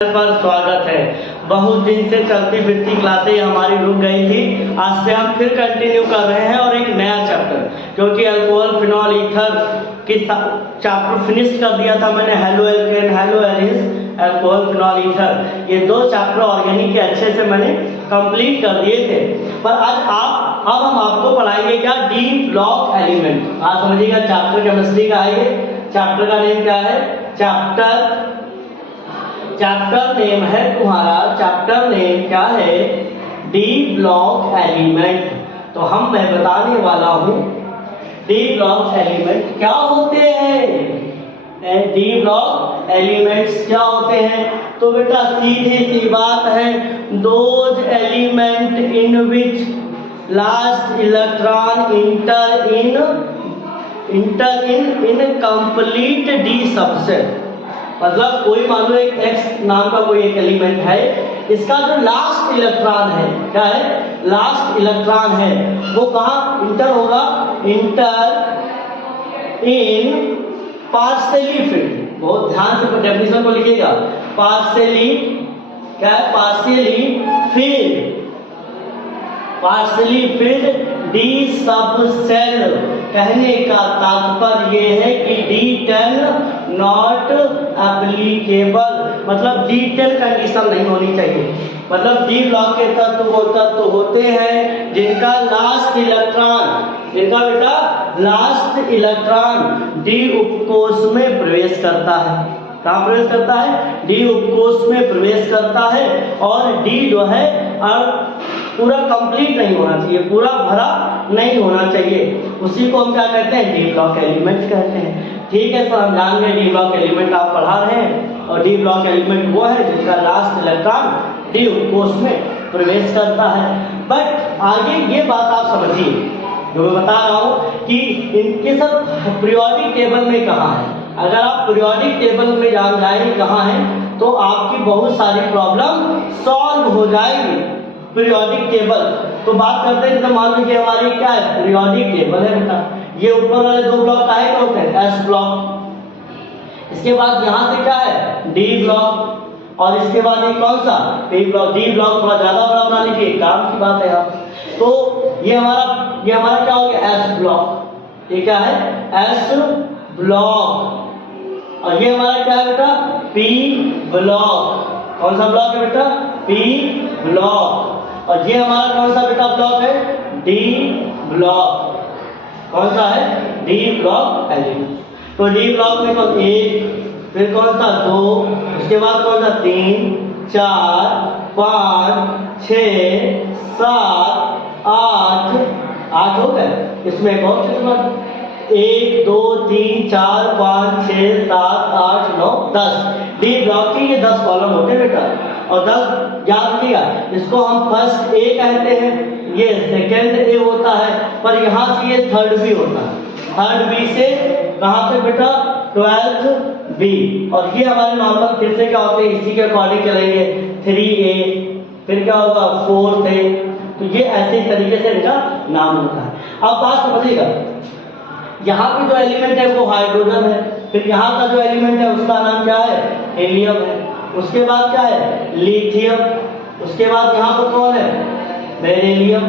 पर स्वागत है। बहुत दिन से चलती फिरती क्लासें हमारी रुक गई थी। आज से हम फिर कंटिन्यू कर रहे हैं और एक नया चैप्टर, क्योंकि अल्कोहल फिनॉल ईथर की चैप्टर फिनिश कर दिया था मैंने, haloalkane haloarenes alcohol phenol ether, ये दो चैप्टर ऑर्गेनिक के अच्छे से मैंने कंप्लीट कर दिए थे। पर अब हम आपको पढ़ाएंगे क्या, डी ब्लॉक एलिमेंट। आज समझिएगा चैप्टर केमिस्ट्री का है ये। चैप्टर का नेम क्या है, चैप्टर नेम है तुम्हारा, चैप्टर नेम क्या है, डी ब्लॉक एलिमेंट। तो मैं बताने वाला हूं डी ब्लॉक एलिमेंट क्या होते हैं। डी ब्लॉक एलिमेंट्स क्या होते हैं, तो बेटा सीधी सी बात है, those element in which last electron inter in complete D subset. मतलब कोई मान लो एक X नाम का कोई एक एलिमेंट है, इसका जो लास्ट इलेक्ट्रॉन है, क्या है, लास्ट इलेक्ट्रॉन है, वो कहाँ इंटर होगा, इंटर इन पार्शियली फिल्ड। बहुत ध्यान से डेफिनेशन को लिखिएगा, पार्शियली क्या है, पार्शियली फिल्ड डी सब सेल। कहने का तात्पर्य ये है कि D10 नॉट एप्लीकेबल, मतलब D10 कंडीशन नहीं होनी चाहिए। मतलब डी ब्लॉक के तत्व होते हैं जिनका लास्ट इलेक्ट्रॉन डी उपकोष में प्रवेश करता है। कहाँ प्रवेश करता है, डी उपकोष में प्रवेश करता है, और डी जो है पूरा कंप्लीट नहीं होना चाहिए, पूरा भरा नहीं होना चाहिए। उसी को हम क्या कहते हैं, डी ब्लॉक एलिमेंट कहते हैं। ठीक है सर, हम जान गए डी ब्लॉक एलिमेंट आप पढ़ा रहे हैं, और डी ब्लॉक एलिमेंट वो है जिसका लास्ट इलेक्ट्रॉन डी उपकोष में प्रवेश करता है। बट आगे ये बात आप समझिए जो मैं बता रहा हूँ कि इनके सब पीरियोडिक टेबल में कहाँ है। अगर आप पीरियोडिक टेबल में जान जाएंगे कहाँ है, तो आपकी बहुत सारी प्रॉब्लम सॉल्व हो जाएगी। पीरियोडिक टेबल तो बात करते हैं, जैसे मान लीजिए हमारी क्या है, पीरियोडिक टेबल है बेटा, ये ऊपर वाले दो ब्लॉक का है, क्या है, एस ब्लॉक। इसके बाद यहाँ से क्या है, डी ब्लॉक, और इसके बाद ये कौन सा, पी ब्लॉक। डी ब्लॉक थोड़ा ज्यादा बड़ा बना लीजिए, काम की बात है यहाँ। तो ये हमारा क्या हो गया, एस ब्लॉक। ये क्या है, एस ब्लॉक। और ये हमारा क्या है बेटा, पी ब्लॉक। कौन सा ब्लॉक है बेटा, पी ब्लॉक। और ये हमारा कौन सा बेटा ब्लॉक है, डी ब्लॉक। कौन सा है, डी ब्लॉक एलिमेंट। तो डी ब्लॉक में कौन, एक, फिर कौन सा, दो, उसके बाद कौन सा, 3, 4, 5, 6, 7, 8 हो गए। इसमें एक और चीज, 1 2 3 4 5 6 7 8 9 10 डी ब्लॉक के ये 10 कॉलम होते हैं बेटा। और 10 याद रखिएगा, इसको हम फर्स्ट ए कहते हैं, ये सेकेंड ए होता है, पर यहाँ से ये थर्ड बी होता है। थर्ड बी से कहाँ पे बेटा, 12th बी। और ये हमारे नॉर्मल फिर से क्या होते हैं, इसी के अकॉर्डिंग चलेंगे, 3A, फिर क्या होगा, 4th A। तो ये ऐसे तरीके से इनका नाम होता है। अब बात समझिएगा, यहाँ पे जो एलिमेंट है वो हाइड्रोजन है, फिर यहाँ का जो एलिमेंट है उसका नाम क्या है, हीलियम है। उसके बाद क्या है, लिथियम। उसके बाद यहाँ पर कौन है, बेरिलियम।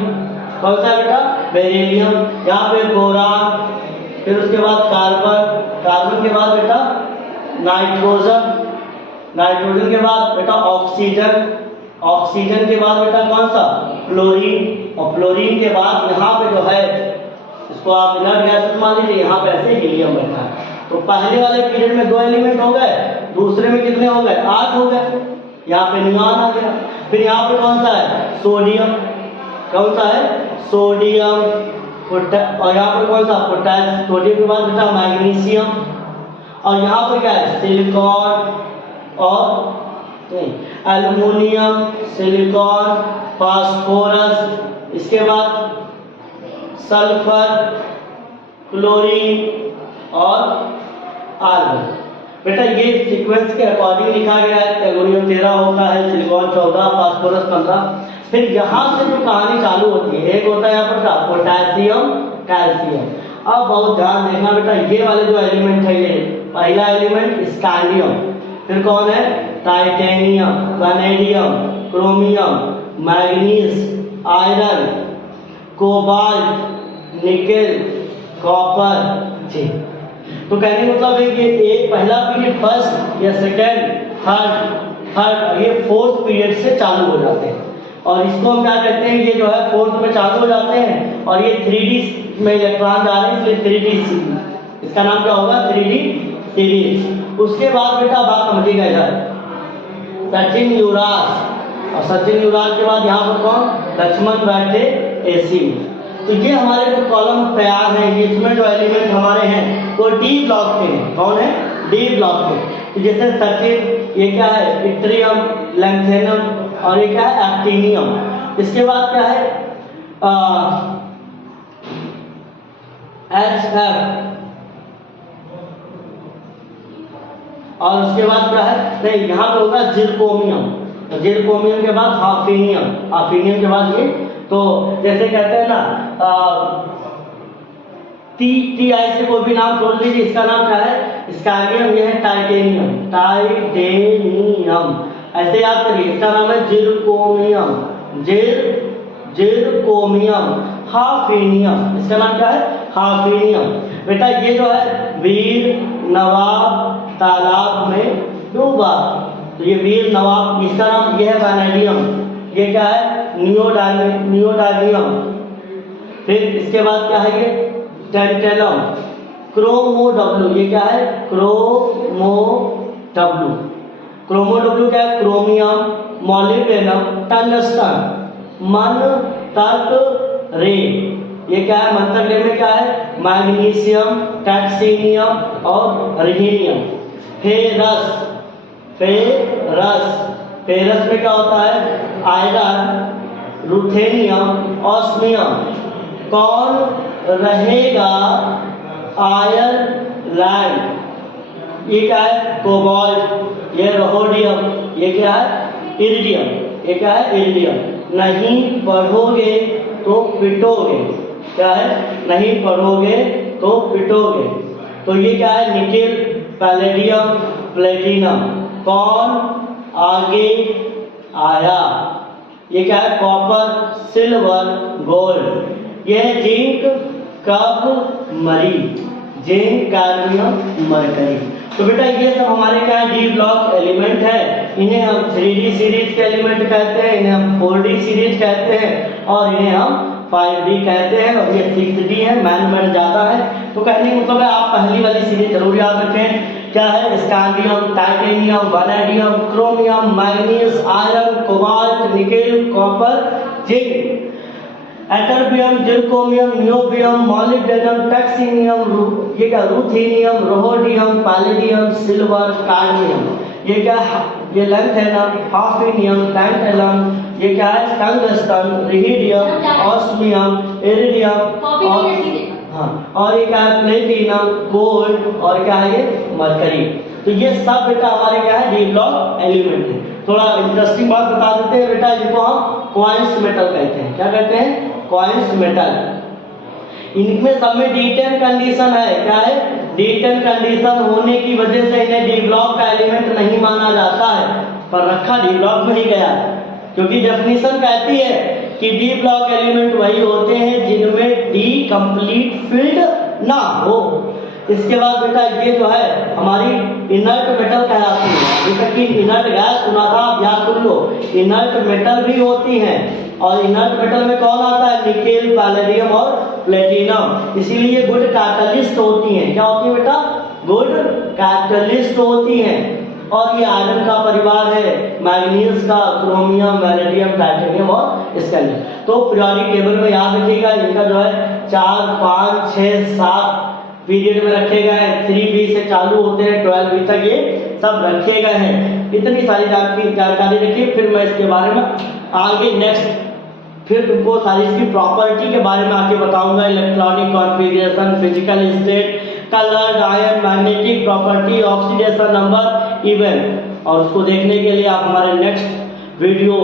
कौन सा बेटा, बेरिलियम। यहाँ पे बोरान, फिर उसके बाद कार्बन के बाद बेटा नाइट्रोजन, नाइट्रोजन के बाद बेटा ऑक्सीजन, ऑक्सीजन के बाद बेटा कौन सा, फ्लोरीन, और फ्लोरीन के बाद यहाँ पे जो है, इसको आप इनर्ट गैसेस मान लीजिए, यहाँ पे ऐसे हीलियम बैठा है। तो पहले वाले पीरियड में 2 एलिमेंट हो गए, दूसरे में कितने हो गए, 8 हो गए। यहाँ पे नियॉन आ गया। फिर यहाँ पे कौन सा है, सोडियम। कौन सा है, सोडियम। और यहाँ पर कौन सा, पोटेशियम। सोडियम के बाद बेटा मैग्नीशियम। और यहाँ पर क्या है, सिलिकॉन और एल्युमिनियम, सिलिकॉन, फास्फोरस। इसके बाद सल्फर, क्लोरीन और आर्गन। बेटा ये सीक्वेंस के अकॉर्डिंग लिखा गया है। एल्युमिनियम 13 होता है, सिलिकॉन 14, फास्फोरस 15। फिर यहाँ से जो कहानी चालू होती है, एक होता है यहाँ पर पोटेशियम, कैल्शियम। अब बहुत ध्यान देखना बेटा, ये वाले जो एलिमेंट है, ये पहला एलिमेंट स्कैंडियम, फिर कौन है? Titanium, vanadium, chromium, manganese, iron, cobalt, nickel, copper, zinc. तो कहने का मतलब है कि एक पहला पीरियड फर्स्ट या सेकेंड, थर्ड ये फोर्थ पीरियड से चालू हो जाते हैं, और इसको हम क्या कहते हैं? ये जो है फोर्थ में चालू हो जाते हैं, और ये 3D में इलेक्ट्रॉन जा रहे हैं, इसलिए 3D इसका नाम क्या होगा? 3D series. उसके बाद बेटा बात समझिएगा इधर, सचिन युवराज, और सचिन युवराज के बाद यहाँ पर कौन? लक्ष्मण बैठे एसी। तो ये हमारे जो कॉलम तैयार है, इसमें जो एलिमेंट हमारे हैं वो डी ब्लॉक के हैं। कौन है? डी ब्लॉक के। तो जैसे सचिन, ये क्या है? इट्रियम, लैंथेनम, और ये क्या है? एक्टिनियम। इसके बाद क्या है? HF, और उसके बाद क्या है? नहीं, यहाँ पे होगा जिरकोमियम, जिरकोमियम के बाद हाफिनियम, हाफिनियम के बाद ये, तो जैसे कहते हैं ना टी आई से कोई भी नाम छोड़ दीजिए, इसका नाम क्या है? स्कार्डियम, ये है टाइटेनियम, टाइटेनियम, ऐसे याद करिए। इसका नाम है जिरकोमियम, जिरकोमियम, हाफिनियम, इसका नाम क्या है? हाफिनियम। बेटा ये जो है वीर नवाब तालाब में डूबा, तो ये वीर नवाब, इसका नाम ये है वैनेडियम, ये क्या है? नियोडाइनियम। फिर इसके बाद क्या है? ये टेंटेलम, क्रोमो डब्ल्यू, ये क्या है? क्रोमो डब्ल्यू, क्रोमो डब्ल्यू क्या है? क्रोमियम, मॉलिब्डेनम, टंगस्टन, मन तक रे, ये क्या है? मन तक रे में क्या है? मैग्नीशियम, टैक्सीनियम और रिहीनियम। फेरस, फेरस में क्या होता है? Iron, ruthenium, osmium. कौन रहेगा? आयरलैंड, ये क्या है? कोबाल्ट, ये रोहोडियम, ये क्या है? इरिडियम, ये क्या है? इरिडियम। नहीं पढ़ोगे तो पिटोगे, क्या है? नहीं पढ़ोगे तो पिटोगे। तो ये क्या है? Nickel, palladium, platinum. कौन आगे आया? ये क्या है? Copper, silver, gold. ये है जिंक, कब मरी, जिंक, कैडमियम, मरकरी। तो बेटा ये सब हमारे क्या है? डी ब्लॉक एलिमेंट है। इन्हें हम 3D सीरीज के एलिमेंट कहते हैं, इन्हें हम 4D सीरीज कहते हैं, और इन्हें हम 5D कहते हैं, और ये 6D है, मैन ज्यादा है। तो कहने का मतलब है आप पहली वाली सीरीज जरूर याद रखें, क्या है? Scandium, titanium, vanadium, chromium, manganese, iron, cobalt, nickel, copper, zinc, ytterbium, zirconium, niobium, molybdenum, टैक्सीनियम, ये क्या? Ruthenium, rhodium, palladium, silver, cadmium. ये क्या है? ये लैंथेनम, हाफिनियम, टैंटेलम, ये क्या है? टंगस्टन, रिहीडियम, ऑस्मियम, इरिडियम, और ये क्या है? प्लेटिनम, गोल्ड, और क्या है? ये मरकरी। तो ये सब बेटा हमारे क्या है? डी ब्लॉक एलिमेंट है। थोड़ा इंटरेस्टिंग बात बता देते हैं बेटा, जिनको हम क्वाइंस मेटल कहते हैं। क्या कहते हैं? Coins metal. इनमें सब में D10 कंडीशन है। क्या है? D10 कंडीशन होने की वजह से इन्हें डी ब्लॉक का एलिमेंट नहीं माना जाता है, पर रखा डी ब्लॉक में ही गया, क्योंकि डेफिनेशन कहती है कि डी ब्लॉक एलिमेंट वही होते हैं जिनमें डी कंप्लीट फील्ड ना हो। इसके बाद बेटा ये जो है हमारी इनर्ट मेटल कहलाती है। जैसे कि इनर्ट गैस सुना था, आप याद कर लो। इनर्ट मेटल भी होती हैं, और इनर्ट मेटल में कौन आता है? निकेल, पैलेडियम और प्लेटिनम। इसीलिए गुड कैटलिस्ट होती हैं। क्या होती है बेटा? गुड कैटलिस्ट होती हैं। और ये आयरन का परिवार है, मैग्नीज का, क्रोमियम, वैनेडियम, टाइटेनियम और स्कैंडियम। तो पीरियोडिक टेबल में याद रखिएगा, इनका जो है 4, 5, 6, 7 पीरियड में रखे गए हैं। 3B से चालू होते हैं 12B तक, ये सब रखे गए हैं। इतनी सारी जानकारी रखिए। फिर मैं इसके बारे में आगे नेक्स्ट फिर तुमको सारी इसकी प्रॉपर्टी के बारे में आगे बताऊंगा। Electronic configuration, physical state, colour, ion, magnetic property, oxidation number, event. और उसको देखने के लिए आप हमारे नेक्स्ट वीडियो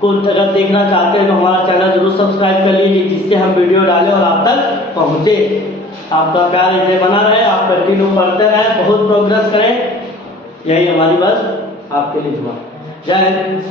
को अगर देखना चाहते हैं तो हमारा चैनल जरूर सब्सक्राइब कर लीजिए, जिससे हम वीडियो डालें और आप तक पहुंचे। आपका प्यार इसे बना रहे, आप कंटिन्यू पढ़ते रहें, बहुत प्रोग्रेस करें। यही हमारी बस आपके लिए दुआ। जय हिंद।